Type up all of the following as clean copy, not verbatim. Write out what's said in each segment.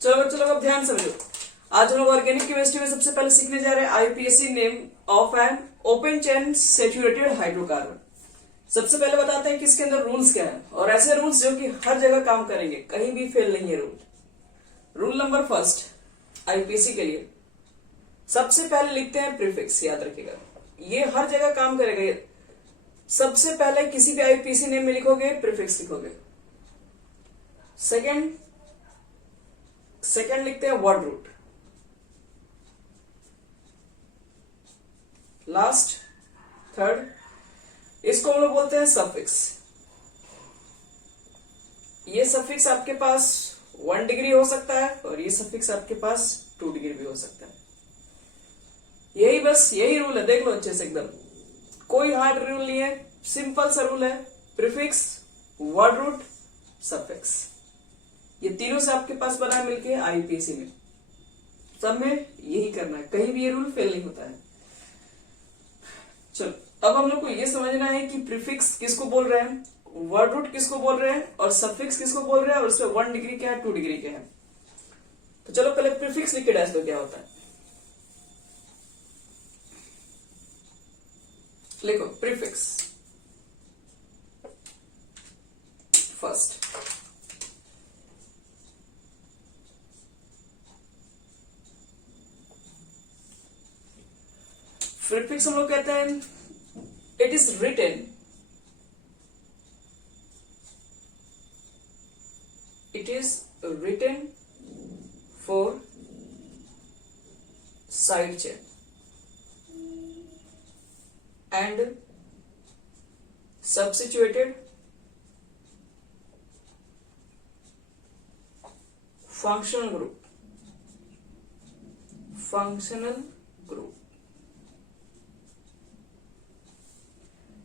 चलो बच्चों लोग अब ध्यान समझो। आज हम लोग ऑर्गेनिक केमिस्ट्री में सबसे पहले सीखने जा रहे हैं IUPAC name of an open chain saturated hydrocarbon. सबसे पहले बताते हैं कि इसके अंदर रूल्स क्या है और ऐसे रूल्स जो कि हर जगह काम करेंगे, कहीं भी फेल नहीं है रूल नंबर फर्स्ट आईपीएसी के लिए सबसे पहले लिखते हैं प्रीफिक्स। याद रखिएगा, ये हर जगह काम करेगा। सबसे पहले किसी भी आईपीएसी नेम में लिखोगे प्रीफिक्स लिखोगे। सेकंड लिखते हैं वर्ड रूट। लास्ट थर्ड इसको हम लोग बोलते हैं सफिक्स। ये सफिक्स आपके पास 1 डिग्री हो सकता है और ये सफिक्स आपके पास 2 डिग्री भी हो सकता है। यही रूल है, देख लो अच्छे से एकदम, कोई हार्ड रूल नहीं है, सिंपल सा रूल है। प्रीफिक्स, वर्ड रूट, सफिक्स, ये तीनों से आपके पास बना है मिलके आईपीएसी में। सब में यही करना है, कहीं भी ये रूल फेल नहीं होता है। चलो अब हम लोग को ये समझना है कि प्रीफिक्स किसको बोल रहे हैं, वर्ड रूट किसको बोल रहे हैं और सफिक्स किसको बोल रहे हैं और उसमें 1 डिग्री क्या है 2 डिग्री क्या है। तो चलो पहले प्रीफिक्स लिख के डैश दो क्या होता है। लिखो प्रीफिक्स फर्स्ट। प्रीफिक्स हम लोग कहते हैं it is written for side chain and substituted functional group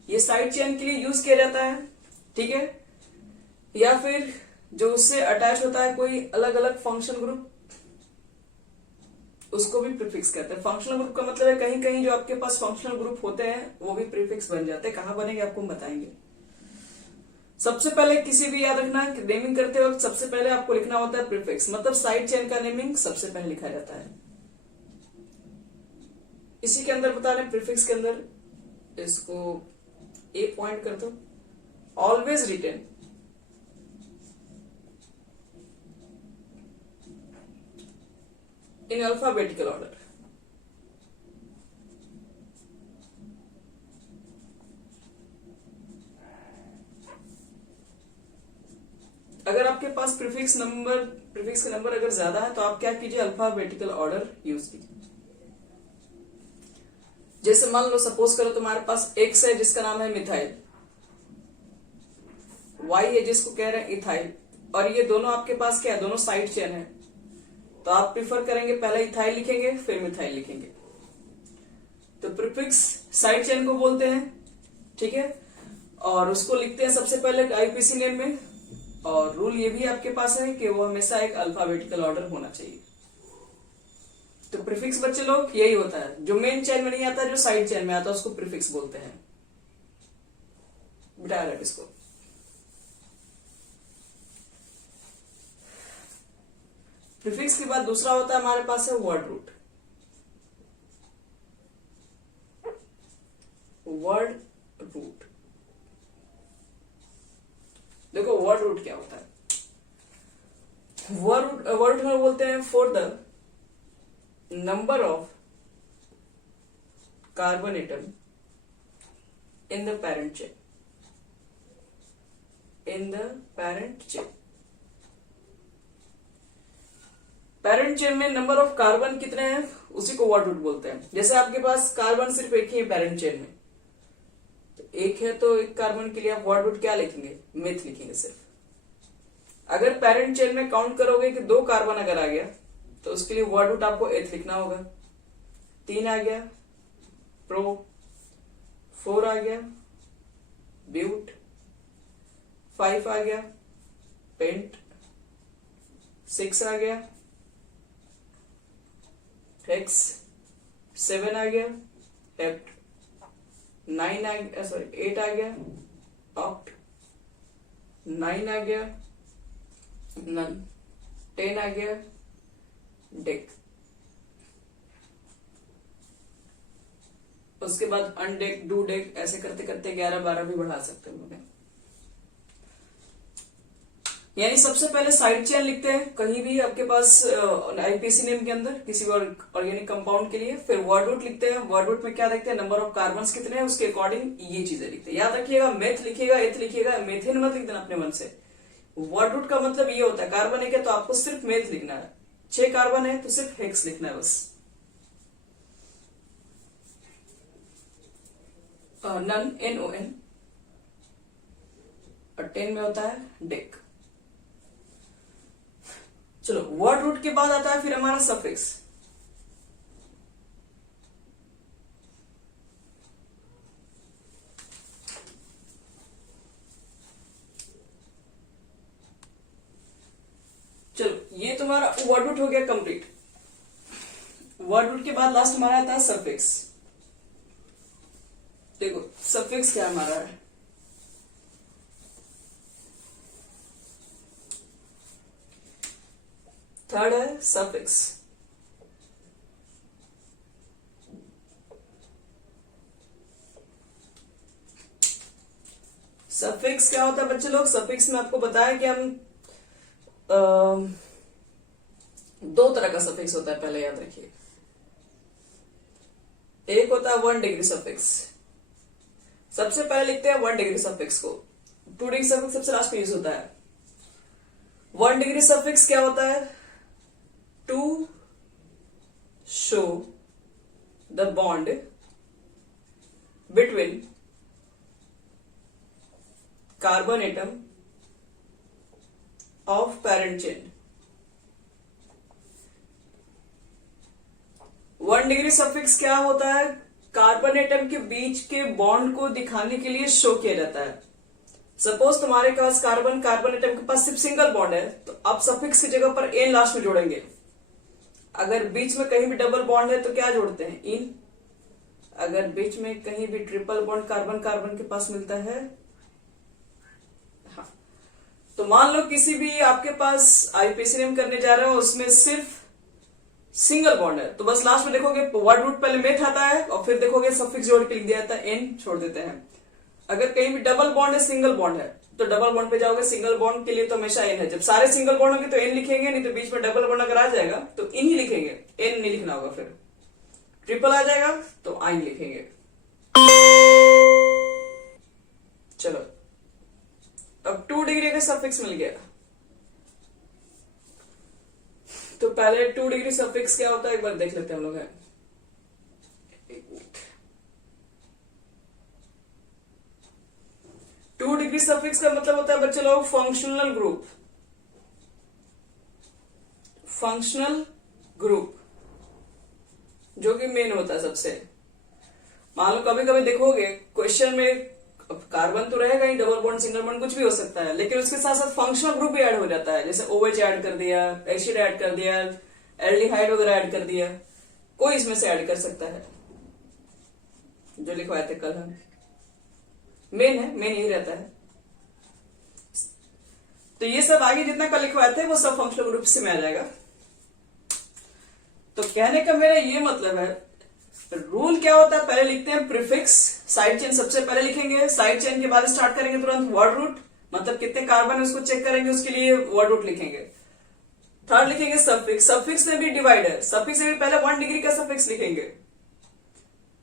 ये साइड चेन के लिए यूज किया जाता है, ठीक है। या फिर जो उससे अटैच होता है कोई अलग अलग फंक्शन ग्रुप, उसको भी प्रीफिक्स कहते हैं। फंक्शनल ग्रुप का मतलब है कहीं कहीं जो आपके पास फंक्शनल ग्रुप होते हैं वो भी प्रीफिक्स बन जाते हैं। कहां बनेंगे आपको हम बताएंगे। सबसे पहले किसी भी याद रखना कि नेमिंग करते वक्त सबसे पहले आपको लिखना होता है प्रीफिक्स, मतलब साइड चेन का नेमिंग सबसे पहले लिखा जाता है। इसी के अंदर बता रहे प्रीफिक्स के अंदर, इसको ए पॉइंट कर दो, always written in alphabetical order। अगर आपके पास प्रीफिक्स का नंबर अगर ज्यादा है तो आप क्या कीजिए, अल्फाबेटिकल ऑर्डर यूज कीजिए। जैसे मान लो सपोज करो तुम्हारे पास एक्स है जिसका नाम है मिथाइल, वाई है जिसको कह रहे हैं इथाइल, और ये दोनों आपके पास क्या है, दोनों साइड चेन है। तो आप प्रिफर करेंगे पहले इथाइल लिखेंगे फिर मिथाइल लिखेंगे। तो प्रीफिक्स साइड चेन को बोलते हैं, ठीक है। और उसको लिखते हैं सबसे पहले आईपीएसी नेम में। और रूल ये भी आपके पास है कि वो हमेशा एक अल्फाबेटिकल ऑर्डर होना चाहिए। तो प्रीफिक्स बच्चे लोग यही होता है, जो मेन चेन में नहीं आता, जो साइड चेन में आता है उसको प्रीफिक्स बोलते हैं। बिठा रख इसको। प्रीफिक्स के बाद दूसरा होता है हमारे पास है वर्ड रूट। देखो वर्ड रूट क्या होता है। वर्ड रूट में बोलते हैं for the number of carbon atom in the parent chain. Parent chain में नंबर ऑफ कार्बन कितने हैं उसी को वर्ड रूट बोलते हैं। जैसे आपके पास कार्बन सिर्फ एक ही है पैरेंट चेन में, तो एक है तो एक कार्बन के लिए आप वर्ड रूट क्या लिखेंगे, मिथ लिखेंगे सिर्फ। अगर पैरेंट चेन में काउंट करोगे कि 2 कार्बन अगर आ गया तो उसके लिए वर्ड रूट आपको एथ लिखना होगा। 3 आ गया प्रो, 4 आ गया ब्यूट, 5 आ गया पेंट, 6 आ गया हेक्स, 7 आ गया हेप्ट, 8 आ गया ऑक्ट, 9 आ गया नन, 10 आ गया डेक, उसके बाद अनडेक, डू डेक, ऐसे करते करते 11-12 भी बढ़ा सकते हैं लोग। यानी सबसे पहले साइड चेन लिखते हैं कहीं भी आपके पास आईपीसी नेम के अंदर किसी भी ऑर्गेनिक कंपाउंड के लिए, फिर वर्ड रूट लिखते हैं। वर्ड रूट में क्या देखते हैं, नंबर ऑफ कार्बन कितने हैं, उसके अकॉर्डिंग ये चीजें लिखते हैं। याद रखिएगा, मेथ लिखिएगा, एथ लिखिएगा, मेथेन मत लिख देना अपने मन से। वर्ड रूट का मतलब ये होता है कार्बन एक है तो आपको सिर्फ मेथ लिखना है, 6 कार्बन है तो सिर्फ हेक्स लिखना है बस। नन, NON, और 10 में होता है डेक। चलो, वर्ड रूट के बाद आता है फिर हमारा सफिक्स। चलो, ये तुम्हारा वर्ड रूट हो गया कंप्लीट। वर्ड रूट के बाद लास्ट हमारा आता है सफिक्स। देखो सफिक्स क्या हमारा है, थर्ड है सफिक्स। सफिक्स क्या होता है बच्चे लोग, सफिक्स में आपको बताया कि हम दो तरह का सफिक्स होता है, पहले याद रखिए। एक होता है 1 डिग्री सफिक्स, सबसे पहले लिखते हैं 1 डिग्री सफिक्स को। 2 डिग्री सफिक्स सबसे लास्ट में यूज होता है। 1 डिग्री सफिक्स क्या होता है, to show the bond between carbon atom of parent chain. 1 degree suffix क्या होता है, कार्बन एटम के बीच के बॉन्ड को दिखाने के लिए शो किया जाता है। सपोज तुम्हारे पास कार्बन एटम के पास सिर्फ सिंगल बॉन्ड है तो आप सफिक्स की जगह पर एन लास्ट में जोड़ेंगे। अगर बीच में कहीं भी डबल बॉन्ड है तो क्या जोड़ते हैं, इन। अगर बीच में कहीं भी ट्रिपल बॉन्ड कार्बन के पास मिलता है, हाँ, तो मान लो किसी भी आपके पास आईपीसीएम करने जा रहे हो उसमें सिर्फ सिंगल बॉन्ड है तो बस लास्ट में देखोगे वर्ड रूट पहले मेथ आता है और फिर देखोगे सफिक्स जोड़ के लिख दिया जाता है, एन छोड़ देते हैं। अगर कहीं भी डबल बॉन्ड है सिंगल बॉन्ड है तो डबल बॉन्ड पे जाओगे, सिंगल बॉन्ड के लिए तो हमेशा एन है। जब सारे सिंगल बॉन्ड होंगे तो एन लिखेंगे, नहीं तो बीच में डबल बॉन्ड अगर आ जाएगा तो इन ही लिखेंगे, एन नहीं लिखना होगा। फिर ट्रिपल आ जाएगा तो आइन लिखेंगे। चलो, अब 2 डिग्री का सफिक्स मिल गया तो पहले 2 डिग्री सफिक्स क्या होता है एक बार देख लेते हैं हम लोग। है 2 डिग्री सफिक्स का मतलब होता है बच्चे लोग फंक्शनल ग्रुप। फंक्शनल ग्रुप जो कि मेन होता है सबसे। मान लो कभी कभी देखोगे क्वेश्चन में कार्बन तो रहेगा ही, डबल बॉन्ड सिंगल बॉन्ड कुछ भी हो सकता है, लेकिन उसके साथ साथ फंक्शनल ग्रुप भी ऐड हो जाता है। जैसे OH ऐड कर दिया, एसिड ऐड कर दिया, एल्डिहाइड वगैरह ऐड कर दिया, कोई इसमें से ऐड कर सकता है। जो लिखवाए थे कल हम, मेन है, मेन यही रहता है। तो ये सब आगे जितना कल लिखवाए थे वो सब फंक्शनल ग्रुप से में आ जाएगा। तो कहने का मेरा ये मतलब है, रूल क्या होता है, पहले लिखते हैं प्रीफिक्स, साइड चेन सबसे पहले लिखेंगे, साइड चेन के बाद स्टार्ट करेंगे तुरंत वर्ड रूट, मतलब कितने कार्बन है उसको चेक करेंगे, उसके लिए वर्ड रूट लिखेंगे। थर्ड लिखेंगे सफिक्स, सफिक्स में भी डिवाइड है, सफिक्स में भी पहले 1 डिग्री का सफिक्स लिखेंगे,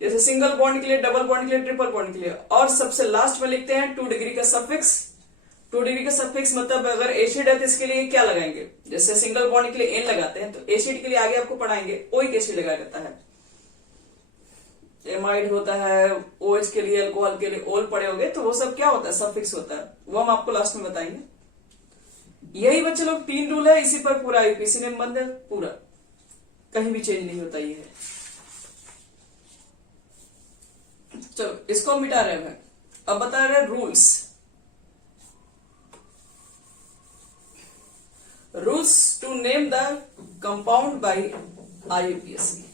जैसे सिंगल बॉन्ड के लिए, डबल बॉन्ड के लिए, ट्रिपल बॉन्ड के लिए। और सबसे लास्ट में लिखते हैं 2 डिग्री का सफिक्स। 2 डिग्री का सफिक्स मतलब अगर एसिड है तो इसके लिए क्या लगाएंगे, जैसे सिंगल बॉन्ड के लिए एन लगाते हैं तो एसिड के लिए आगे आपको पढ़ाएंगे ओइक एसिड लगाया जाता है। एमाइड होता है, OH के लिए, अल्कोहल के लिए ओल पड़े होंगे, तो वो सब क्या होता है, सफिक्स होता है, वो हम आपको लास्ट में बताएंगे। यही बच्चे लोग 3 रूल है, इसी पर पूरा यूपीसी में बंद है, पूरा कहीं भी चेंज नहीं होता ये है। चलो इसको मिटा रहे हैं, अब बता रहे rules. Rules to name the compound by IUPAC।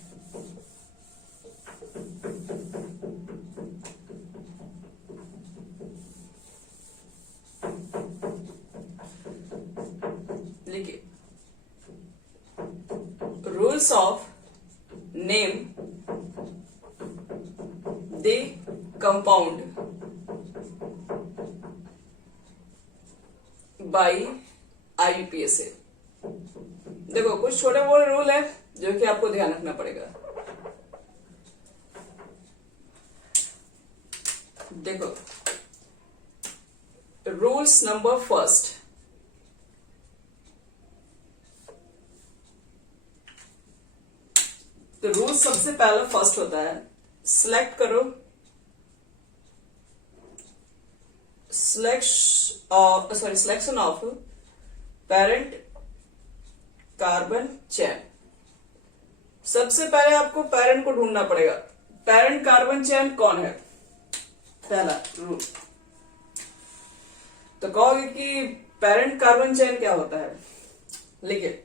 Rules of name the compound by IUPAC। देखो कुछ छोटे मोटे रूल है जो कि आपको ध्यान रखना पड़ेगा। देखो रूल्स नंबर फर्स्ट, तो रूल सबसे पहला फर्स्ट होता है, सिलेक्ट करो selection of parent carbon chain. सबसे पहले आपको पेरेंट को ढूंढना पड़ेगा। पेरेंट कार्बन चेन कौन है, पहला रूल। तो कहोगे कि पेरेंट कार्बन चेन क्या होता है, लिखिए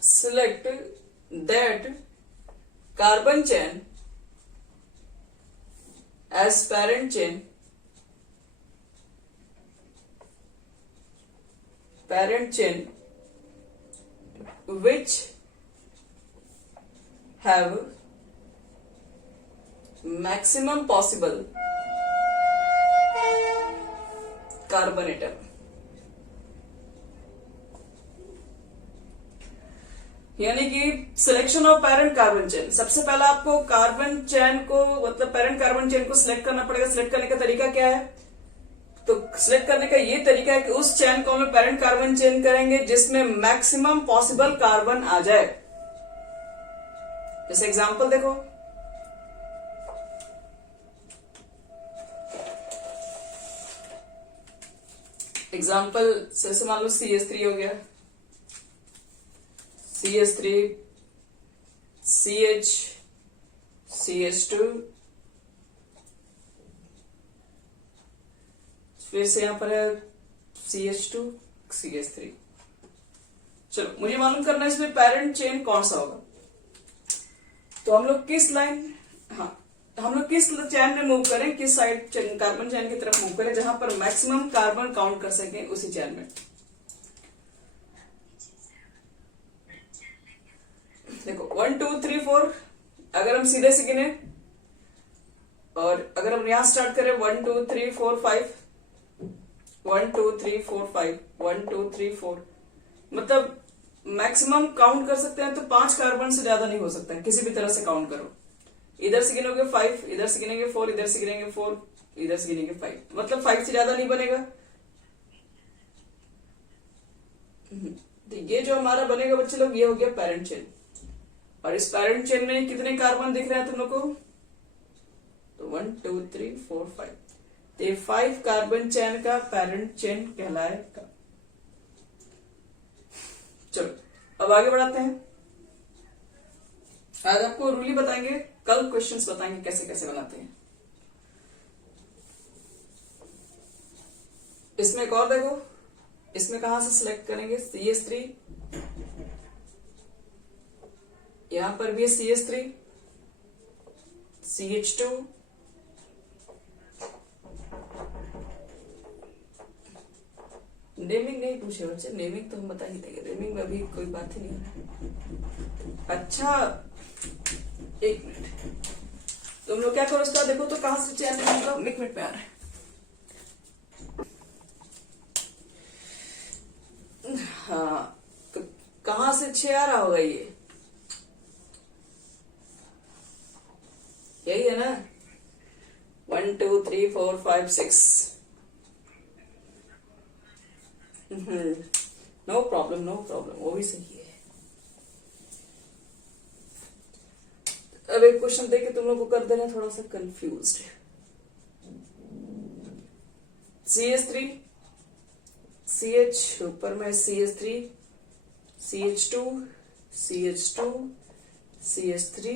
select that carbon chain as parent chain which have maximum possible carbon atom। यानी कि selection of parent carbon chain, सबसे पहले आपको कार्बन चेन को मतलब पेरेंट कार्बन चेन को सिलेक्ट करना पड़ेगा। सिलेक्ट करने का तरीका क्या है, तो सिलेक्ट करने का ये तरीका है कि उस चेन को हम पेरेंट कार्बन चेन करेंगे जिसमें मैक्सिमम पॉसिबल कार्बन आ जाए। जैसे एग्जांपल देखो, एग्जांपल जैसे मान लो CH3 हो गया, CH3 CH CH2, फिर से यहां पर है CH2 CH3। चलो मुझे मालूम करना है इसमें पेरेंट चेन कौन सा होगा। तो हम लोग किस लाइन, हाँ हम लोग किस चैन में मूव करें, किस साइड कार्बन चैन की तरफ मूव करें जहां पर मैक्सिमम कार्बन काउंट कर सकें, उसी चैन में। देखो 1 2 3 4 अगर हम सीधे से गिने और अगर हम यहां स्टार्ट करें 1 2 3 4 5 1 2 3 4 5 1 2 3 4 मतलब मैक्सिमम काउंट कर सकते हैं। तो 5 कार्बन से ज्यादा नहीं हो सकता, किसी भी तरह से काउंट करो। इधर से गिनोगे 5, इधर से गिनेंगे 4, इधर से गिनेंगे 4, इधर से गिनेंगे 5, मतलब 5 से ज्यादा नहीं बनेगा। तो ये जो हमारा बनेगा बच्चे लोग, ये हो गया पेरेंट चेन। और इस पेरेंट चेन में कितने कार्बन दिख रहे हैं तुम लोग को, तो 1 2 3 4 5, तो ये 5 कार्बन चेन का पेरेंट चेन कहलाएगा। चलो अब आगे बढ़ाते हैं। आज आपको रूल ही बताएंगे, कल क्वेश्चंस बताएंगे कैसे कैसे बनाते हैं। इसमें एक और देखो, इसमें कहां से सिलेक्ट करेंगे, CH3, यहां पर भी है CH3 CH2 नेमिंग नहीं पूछे बच्चे, नेमिंग तो हम बता ही देंगे, नेमिंग में अभी कोई बात ही नहीं है। अच्छा एक मिनट, तुम लोग क्या करो इसका देखो तो कहां से चैन होगा, एक मिनट में आ रहा है। हाँ तो कहां से 6 आ रहा होगा, ये यही है ना, 1 2 3 4 5 6। नो प्रॉब्लम नो प्रॉब्लम, वो भी सही है। अब एक क्वेश्चन देके तुम लोग को कर देना थोड़ा सा कंफ्यूज्ड। CH3 CH ऊपर में CH3 CH2 CH2 CH3,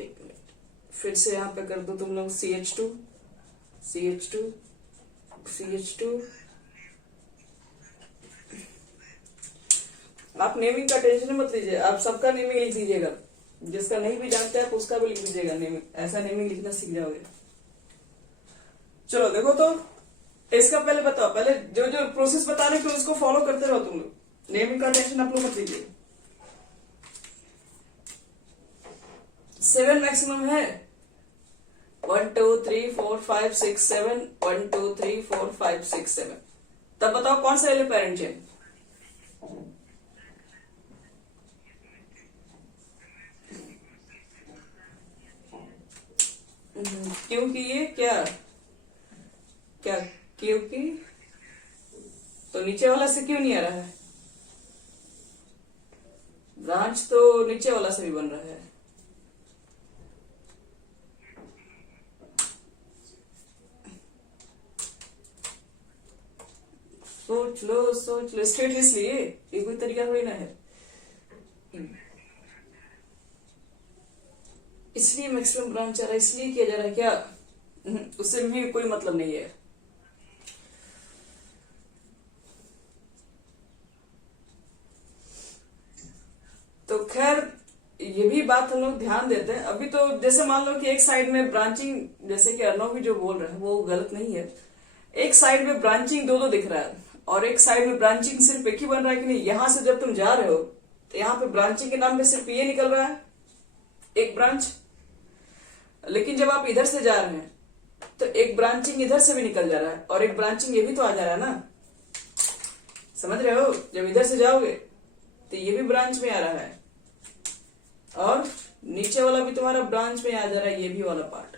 एक मिनट फिर से यहां पे कर दो तुम लोग CH2 CH2 CH2। आप नेमिंग का टेंशन मत लीजिए, आप सबका नेमिंग लिख दीजिएगा, जिसका नहीं भी जानते आप उसका भी लिख दीजिएगा नेमिंग, ऐसा नेमिंग लिखना सीख जाओगे। चलो देखो तो, इसका पहले बताओ, पहले जो जो प्रोसेस बता रहे थे उसको फॉलो करते रहो तुम लोग, नेमिंग का टेंशन आप लोग मत लीजिए। 7 मैक्सिमम है, 1 2 3 4 5 6 7, 1 2 3 4 5 6 7। तब बताओ कौन सा ले पेरेंट चेन? क्योंकि ये क्या क्या क्योंकि तो नीचे वाला से क्यों नहीं आ रहा है? ब्रांच तो नीचे वाला से भी बन रहा है। सोच लो स्ट्रेट इसलिए, ये कोई तरीका थोड़ी ना है। इसलिए मैक्सिमम ब्रांच आ रहा है, इसलिए किया जा रहा है क्या? उससे भी कोई मतलब नहीं है। तो खैर ये भी बात हम लोग ध्यान देते हैं। अभी तो जैसे मान लो कि एक साइड में ब्रांचिंग, जैसे कि अर्णव भी जो बोल रहे हैं वो गलत नहीं है। एक साइड में ब्रांचिंग दो दिख रहा है और एक साइड में ब्रांचिंग सिर्फ एक ही बन रहा है कि नहीं। यहां से जब तुम जा रहे हो तो यहाँ पे ब्रांचिंग के नाम पे सिर्फ ये निकल रहा है, एक ब्रांच। लेकिन जब आप इधर से जा रहे हैं तो एक ब्रांचिंग इधर से भी निकल जा रहा है और एक ब्रांचिंग ये भी तो आ जा रहा है ना, समझ रहे हो? जब इधर से जाओगे तो ये भी ब्रांच में आ रहा है और नीचे वाला भी तुम्हारा ब्रांच में आ जा रहा है, ये भी वाला पार्ट।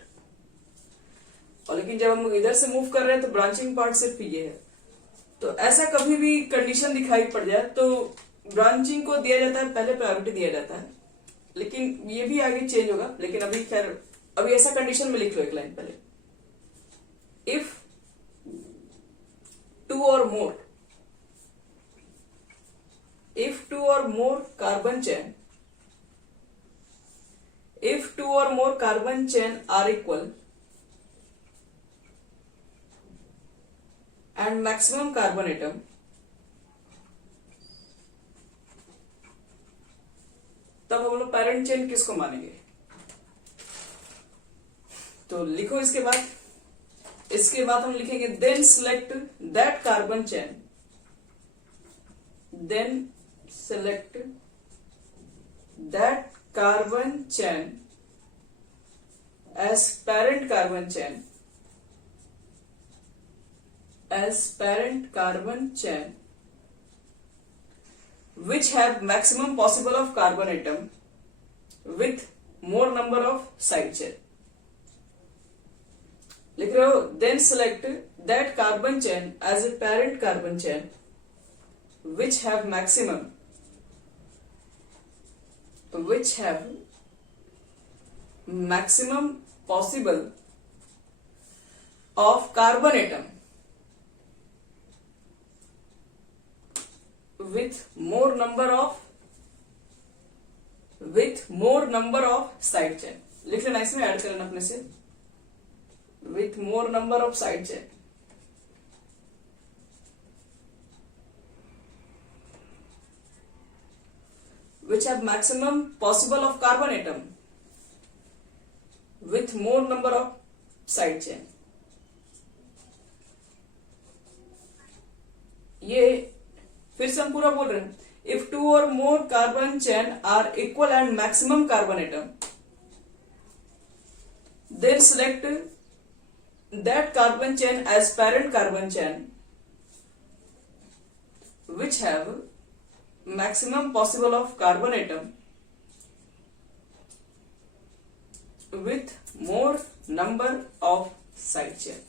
और लेकिन जब हम इधर से मूव कर रहे हैं तो ब्रांचिंग पार्ट सिर्फ ये है। तो ऐसा कभी भी कंडीशन दिखाई पड़ जाए तो ब्रांचिंग को दिया जाता है पहले, प्रायोरिटी दिया जाता है। लेकिन ये भी आगे चेंज होगा। लेकिन अभी खैर अभी ऐसा कंडीशन में लिख लो एक लाइन पहले, if 2 or more, if 2 or more carbon chain, if 2 or more carbon chain are equal and maximum carbon atom तब हम लोग पेरेंट चेन किसको मानेंगे? तो लिखो इसके बाद हम लिखेंगे then select that carbon chain, then select that carbon chain as parent carbon chain, which have maximum possible of carbon atom with more number of side chain. लिख रहे हो then select that carbon chain as a parent carbon chain which have maximum possible of carbon atom with more number of side chain। लिख लेना, इसमें add करना अपने से, with more number of side chain, which have maximum possible of carbon atom with more number of side chain। ये फिर से हम पूरा बोल रहे हैं, if 2 or more carbon chain are equal and maximum carbon atom, then select that carbon chain as parent carbon chain which have maximum possible of carbon atom with more number of side chain।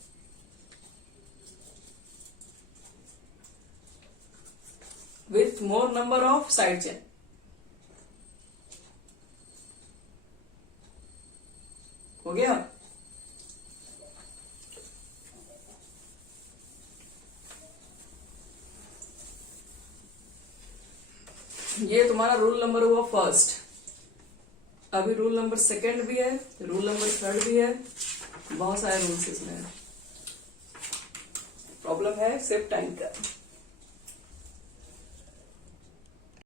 with more number of side chain। हो गया? ये तुम्हारा rule number हुआ first. अभी rule number second भी है, rule number third भी है, बहुत सारे रूल्स इसमें। प्रॉब्लम है सिर्फ टाइम का।